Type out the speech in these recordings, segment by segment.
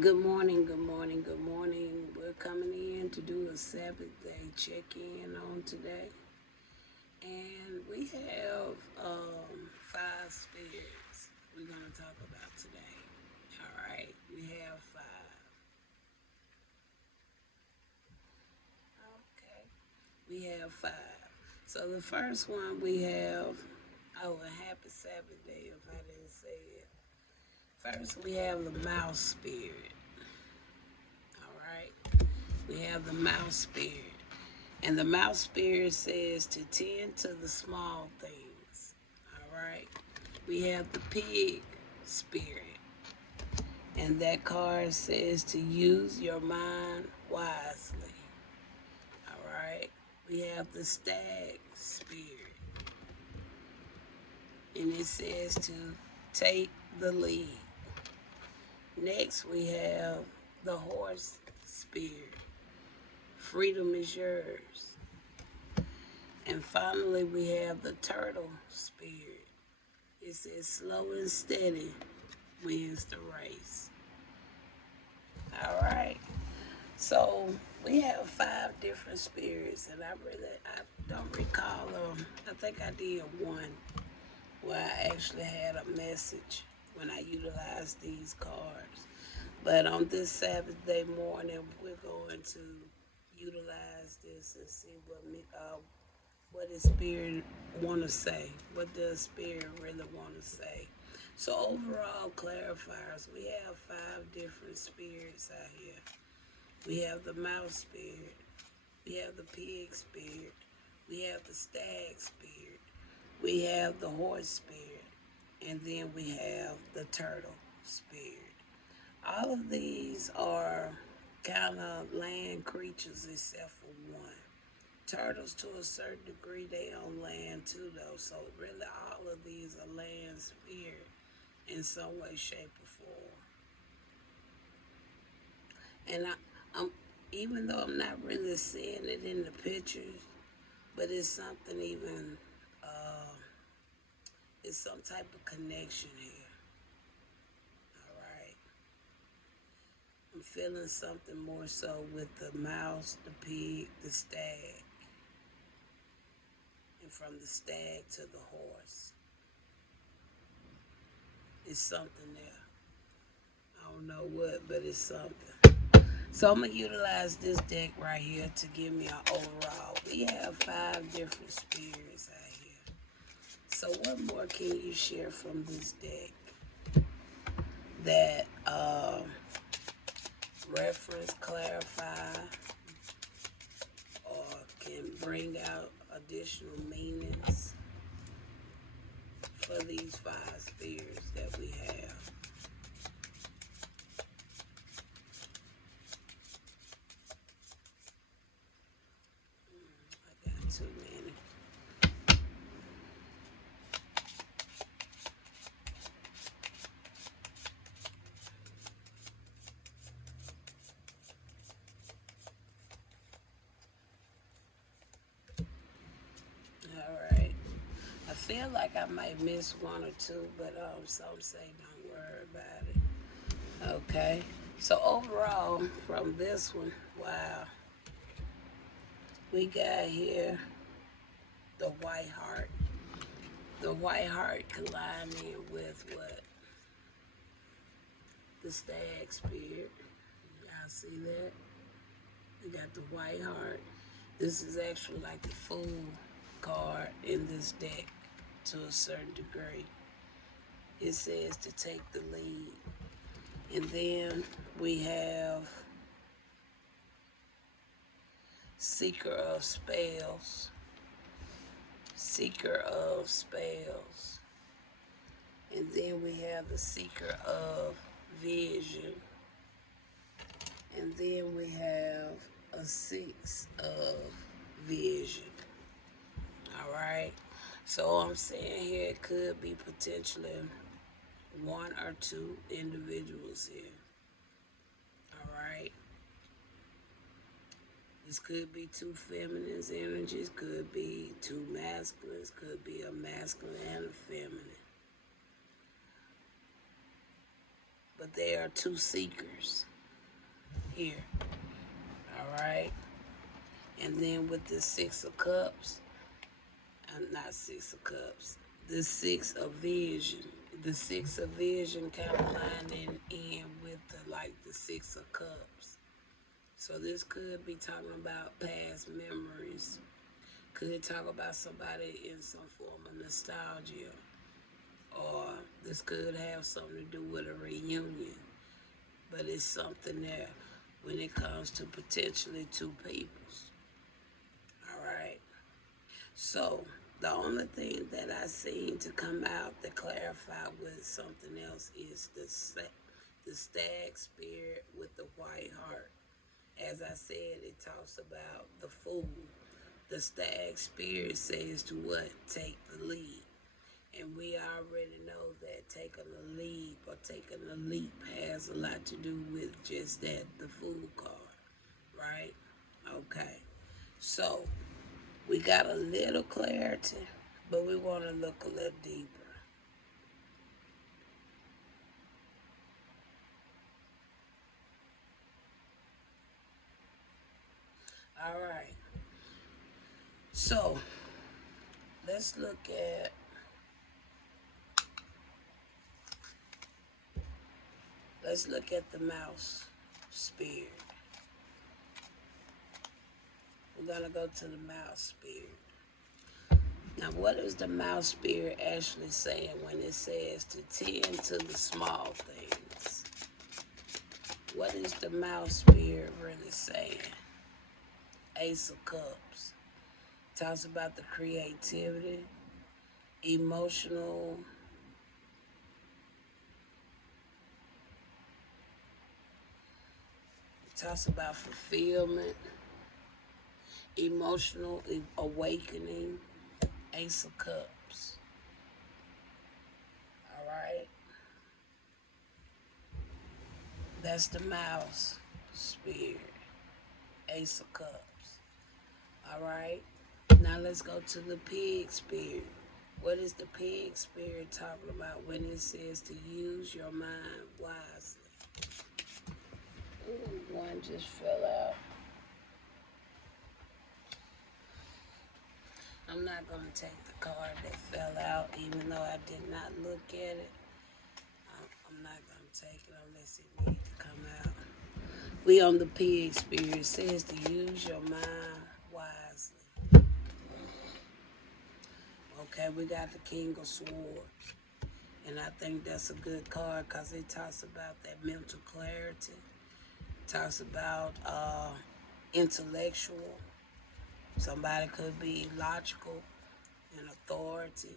Good morning, good morning, good morning. We're coming in to do a Sabbath day check-in on today. And we have five spirits we're going to talk about today. All right, we have five. Okay, we have five. So the first one we have, a happy Sabbath day if I didn't say it. First, we have the mouse spirit. All right, we have the mouse spirit. And the mouse spirit says to tend to the small things. All right. We have the pig spirit. And that card says to use your mind wisely. All right. We have the stag spirit. And it says to take the lead. Next, we have the horse spirit. Freedom is yours. And finally, we have the turtle spirit. It says slow and steady wins the race. All right. So we have five different spirits, and I don't recall them. I think I did one where I actually had a message when I utilized these cards. But on this Sabbath day morning, we're going to utilize this and see what does spirit want to say? What does spirit really want to say? So overall clarifiers, we have five different spirits out here. We have the mouse spirit, we have the pig spirit, we have the stag spirit, we have the horse spirit, and then we have the turtle spirit. All of these are kind of land creatures except for one. Turtles, to a certain degree, they on land too, though. So really, all of these are land spirit in some way, shape, or form. And I'm even though I'm not really seeing it in the pictures, but it's something even. Uh, it's some type of connection here. All right. I'm feeling something more so with the mouse, the pig, the stag, and from the stag to the horse. It's something there. I don't know what, but it's something. So I'm going to utilize this deck right here to give me an overall. We have five different spirits out here. So what more can you share from this deck that reference, clarify, or can bring out additional meanings for these five spirits that we have? I got too many. All right. I feel like I might miss one or two, but some say don't worry about it. Okay. So overall, from this one, wow, we got here the white heart. The white heart collide in with what? The stag spirit. Y'all see that? We got the white heart. This is actually like the fool card in this deck to a certain degree. It says to take the lead. And then we have Seeker of Spells. Seeker of Spells. And then we have the Seeker of Vision. And then we have a Six of Vision. All right. So I'm saying here it could be potentially one or two individuals here. All right. This could be two feminine energies, could be two masculines, could be a masculine and a feminine. but there are two seekers here. All right. And then with the Six of Cups, not Six of Cups, the Six of Vision. The Six of Vision kind of lining in with the Six of Cups. So this could be talking about past memories. Could talk about somebody in some form of nostalgia. Or this could have something to do with a reunion. But it's something there when it comes to potentially two peoples. All right. So the only thing that I seen to come out to clarify with something else is the stag spirit with the white heart. As I said, it talks about the fool. The stag spirit says to what? Take the lead. And we already know that taking a leap or taking a leap has a lot to do with just that, the fool card, right? Okay. So we got a little clarity, but we want to look a little deeper. All right. So let's look at the mouse spirit. We're gonna go to the mouse spirit. Now, what is the mouse spirit actually saying when it says to tend to the small things? What is the mouse spirit really saying? Ace of Cups talks about the creativity, emotional, talks about fulfillment, emotional awakening. Ace of Cups. All right. That's the mouse spirit. Ace of Cups. All right. Now let's go to the pig spirit. What is the pig spirit talking about when it says to use your mind wisely? Ooh, one just fell out. I'm not going to take the card that fell out, even though I did not look at it. I'm not going to take it unless it needs to come out. We on the pig spirit. It says to use your mind wisely. Okay, we got the King of Swords. And I think that's a good card because it talks about that mental clarity. Talks about intellectual. Somebody could be logical and authority.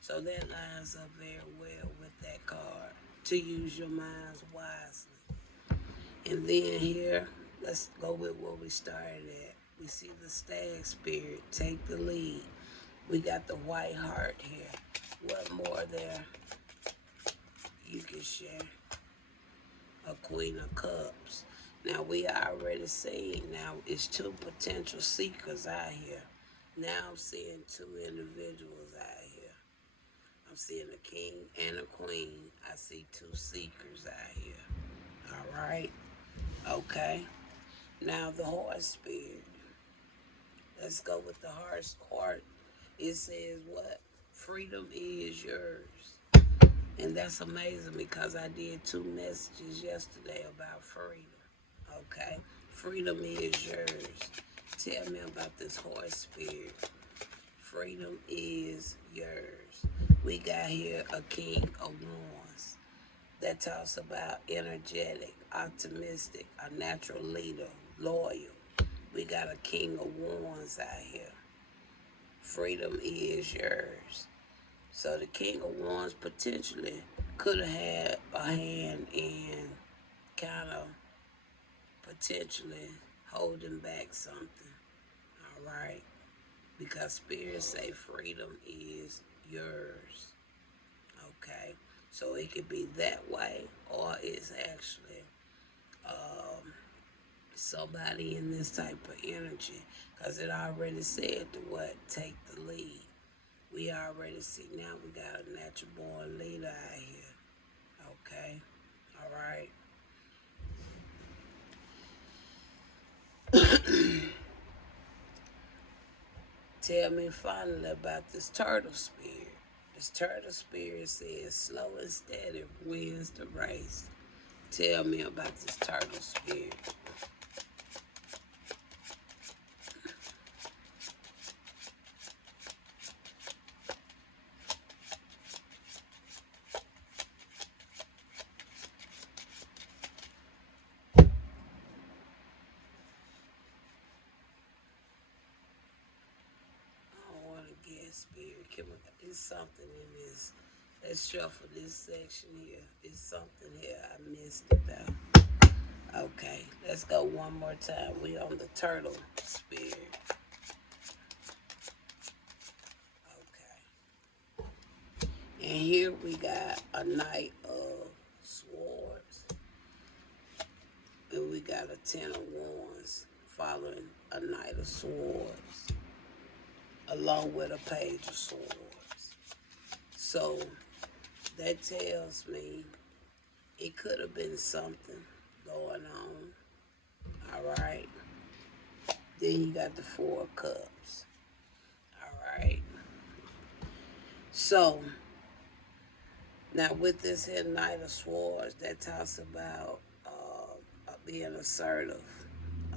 So that lines up very well with that card. To use your minds wisely. And then here, let's go with what we started at. We see the stag spirit, take the lead. We got the white heart here. What more there you can share? A Queen of Cups. Now we already seen, now it's two potential seekers out here. Now I'm seeing two individuals out here. I'm seeing a king and a queen. I see two seekers out here. All right. Okay. Now the horse spirit. Let's go with the horse heart. It says what? Freedom is yours. And that's amazing because I did 2 messages yesterday about freedom. Okay? Freedom is yours. Tell me about this horse spirit. Freedom is yours. We got here a King of Wands that talks about energetic, optimistic, a natural leader, loyal. We got a King of Wands out here. Freedom is yours. So the King of Wands potentially could have had a hand in kind of potentially holding back something. All right. Because spirits say freedom is yours. Okay. So it could be that way, or it's actually somebody in this type of energy. Because it already said to what? Take the lead. We already see now we got a natural born leader out here. Okay. right. Tell me finally about this turtle spirit. This turtle spirit says slow and steady wins the race. Tell me about this turtle spirit. I don't want to guess spirit. It's something in this. Let's shuffle this section here. It's something here. I missed it though. Okay, let's go one more time. We on the turtle spirit. Okay. And here we got a knight of swords. And we got a 10 of wands following a knight of swords. Along with a page of swords. So that tells me it could have been something going on. All right. Then you got the 4 of cups. All right. So now with this here knight of swords, that talks about being assertive.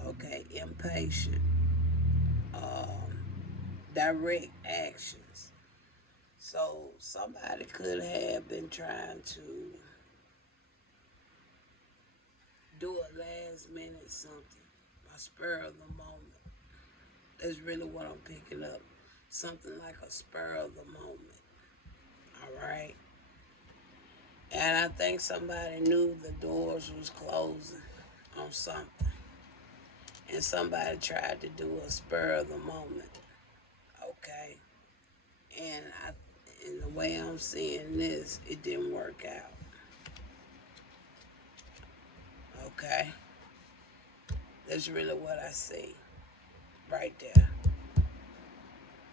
Okay, impatient. Direct actions. So somebody could have been trying to do a last minute something, a spur of the moment. That's really what I'm picking up. Something like a spur of the moment. All right. And I think somebody knew the doors was closing on something. And somebody tried to do a spur of the moment. Okay. And the way I'm seeing this, it didn't work out. Okay. That's really what I see right there.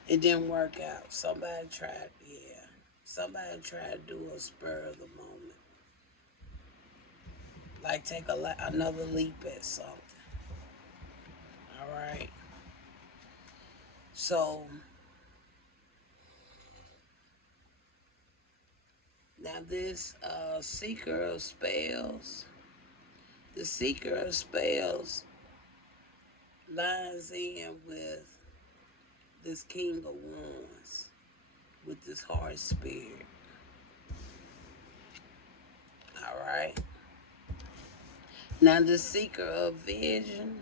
It didn't work out. Somebody tried, yeah. Somebody tried to do a spur of the moment. Like take another leap at something. All right. So now this seeker of spells, the seeker of spells lines in with this king of wands, with this hard spirit. All right. Now the seeker of vision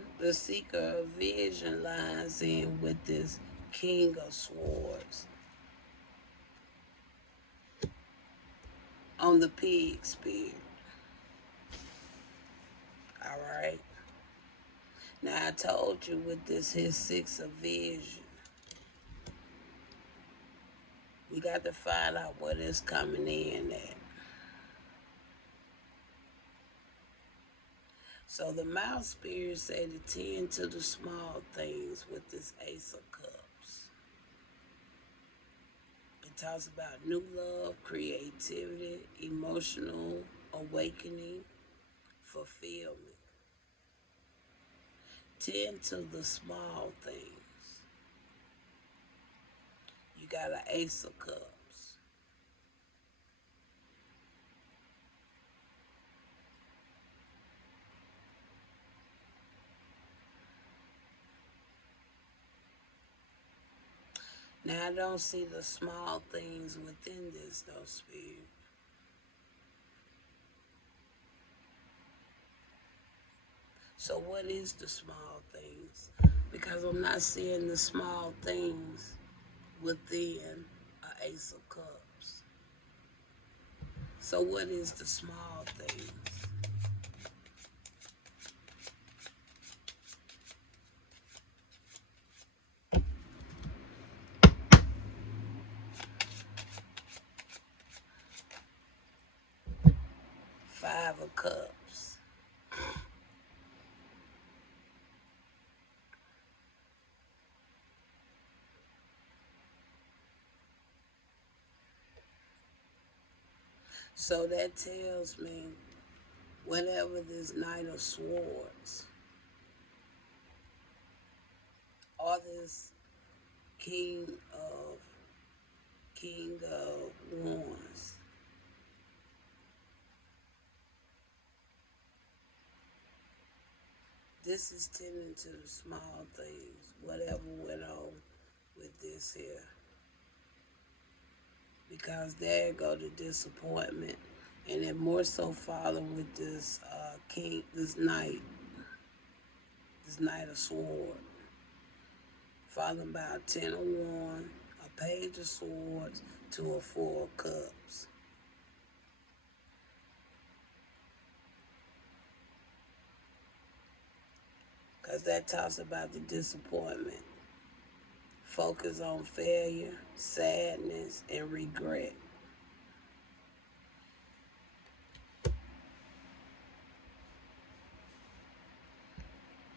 lines in with this king of swords on the pig spirit. All right. Now I told you with this his 6 of vision, we got to find out what is coming in at. So the mouth spirit say to tend to the small things with this Ace of Cups. It talks about new love, creativity, emotional awakening, fulfillment. Tend to the small things. You got an Ace of Cups. Now I don't see the small things within this though, Spirit. So what is the small things? Because I'm not seeing the small things within an Ace of Cups. So what is the small things? Five of Cups. So that tells me whatever this Knight of Swords or this King of Wands. This is tending to the small things, whatever went on with this here. Because there go the disappointment. And then more so following with this king, this knight of sword. Followed by a 10 of wands, a page of swords, to a 4 of cups. Because that talks about the disappointment. Focus on failure, sadness, and regret.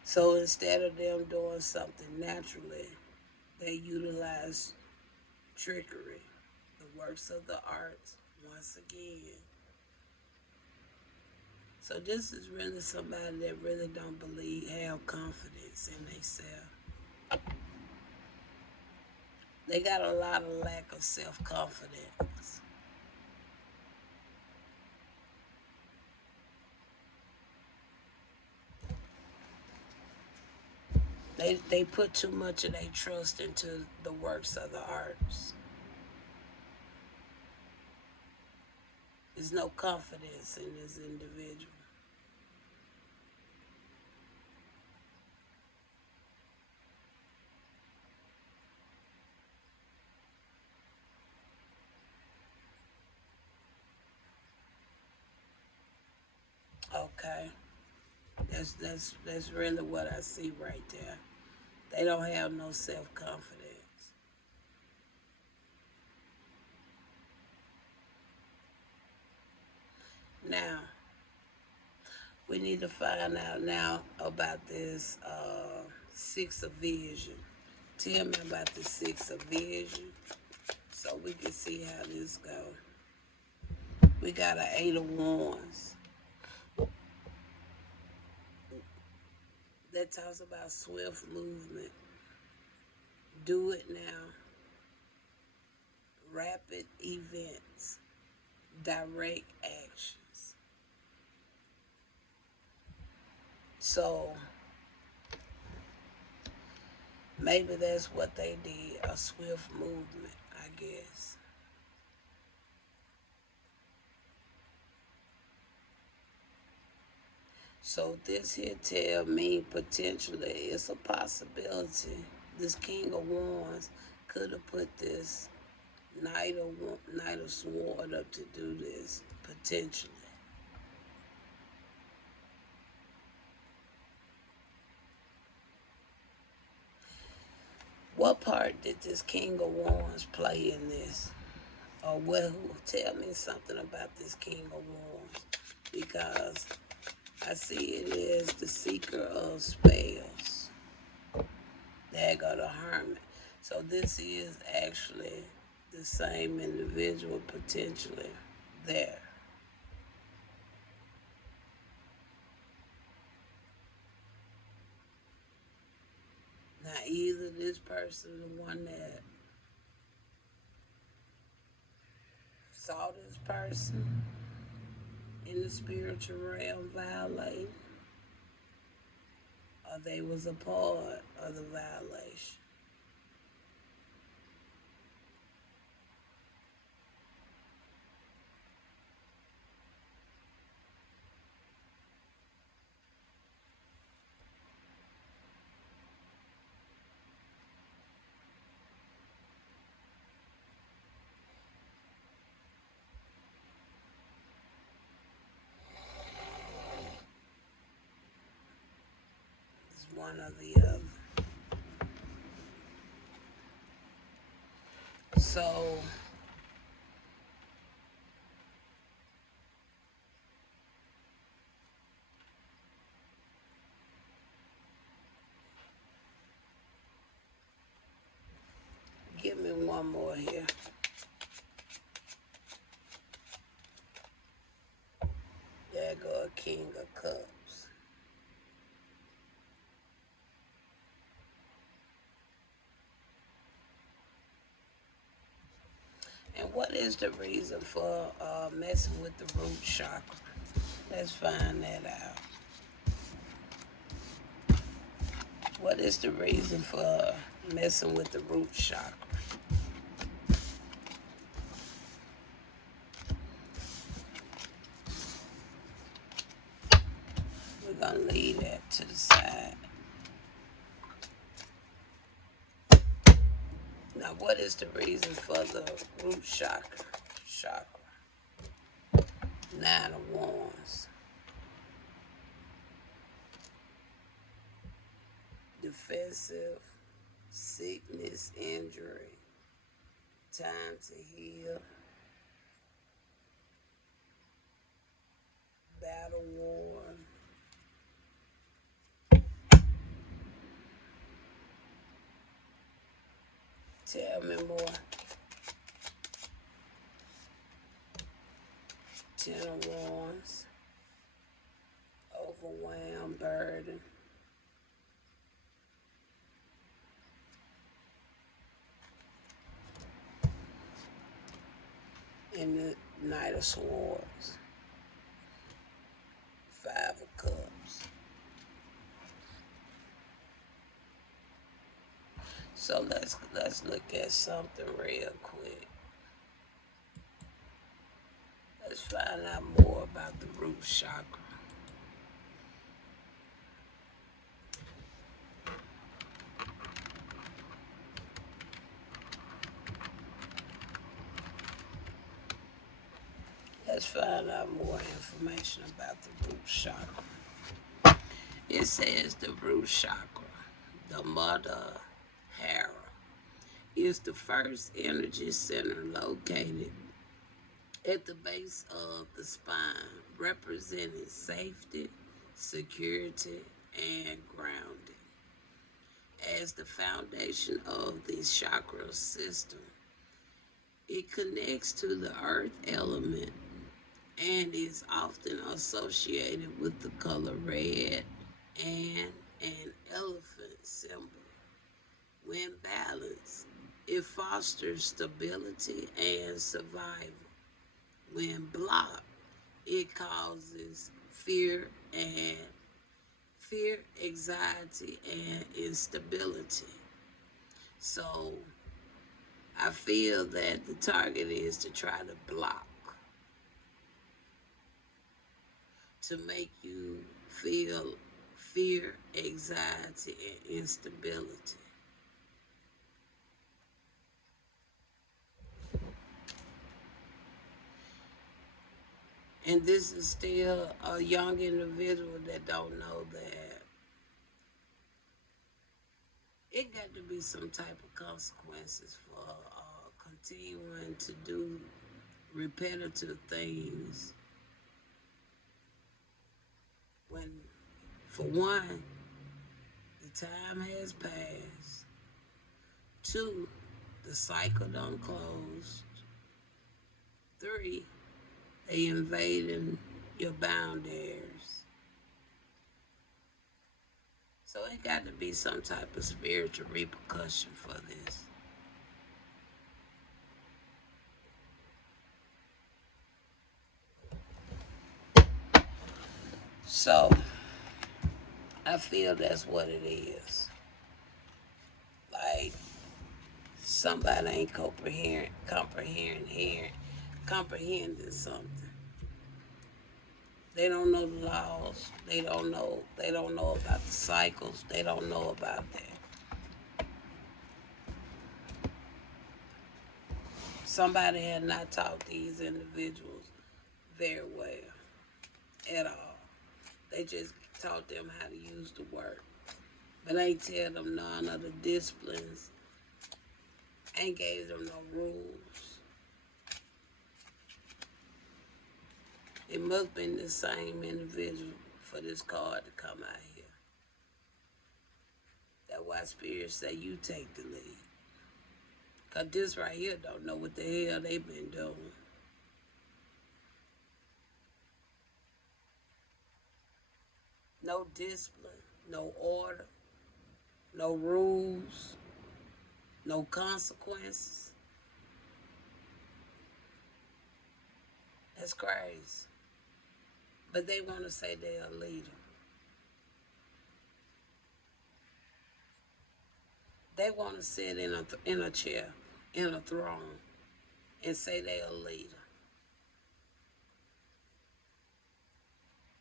So instead of them doing something naturally, they utilize trickery, the works of the arts, once again. So this is really somebody that really don't have confidence in themselves. They got a lot of lack of self-confidence. They put too much of their trust into the works of the arts. There's no confidence in this individual. Okay. That's really what I see right there. They don't have no self-confidence. Now, we need to find out now about this 6 of vision. Tell me about the 6 of vision so we can see how this goes. We got an 8 of wands. That talks about swift movement. Do it now. Rapid events. Direct actions. So maybe that's what they did, a swift movement, I guess. So this here tell me potentially it's a possibility. This King of Wands could have put this Knight of Sword up to do this, potentially. What part did this King of Wands play in this? Or tell me something about this King of Wands. Because I see it is the seeker of spells. There go the hermit. So this is actually the same individual potentially there. Now either this person, the one that saw this person in the spiritual realm violating, or they was a part of the violation. It's one or the other. So give me one more here. There go a King what is the reason for messing with the root chakra? Let's find that out. What is the reason for messing with the root chakra? We're going to leave that to the side. Now, what is the reason for the root chakra? Nine of Wands. Defensive, sickness, injury, time to heal, battle worn. Tell me more. Ten of Wands. Overwhelmed, burden. And the Knight of Swords. Five of Cups. So let's look at something real quick. Let's find out more about the root chakra. Let's find out more information about the root chakra. It says the root chakra, the mother Hera, is the first energy center located at the base of the spine, representing safety, security, and grounding. As the foundation of the chakra system, it connects to the earth element and is often associated with the color red and an elephant symbol. When balanced, it fosters stability and survival. When blocked, it causes fear, anxiety, and instability. So I feel that the target is to try to block, to make you feel fear, anxiety, and instability. And this is still a young individual that don't know that it got to be some type of consequences for continuing to do repetitive things. When, for one, the time has passed. Two, the cycle done closed. Three, they invading your boundaries. So it got to be some type of spiritual repercussion for this. So I feel that's what it is. Like somebody ain't comprehending something. They don't know the laws. They don't know about the cycles. They don't know about that. Somebody had not taught these individuals very well at all. They just taught them how to use the word. But ain't tell them none of the disciplines. Ain't gave them no rules. It must have been the same individual for this card to come out here. That's why spirits say you take the lead. Because this right here don't know what the hell they been doing. No discipline, no order, no rules, no consequences. That's crazy. But they want to say they're a leader. They want to sit in a chair, in a throne, and say they're a leader.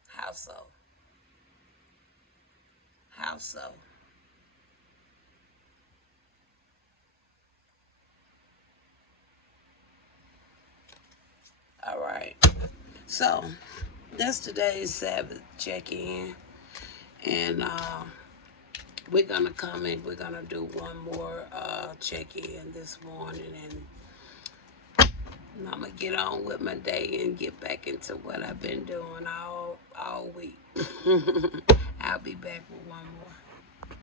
How so? How so? All right. So that's today's Sabbath check-in, and we're gonna come in. We're gonna do one more check-in this morning, and I'm gonna get on with my day and get back into what I've been doing all week. I'll be back with one more.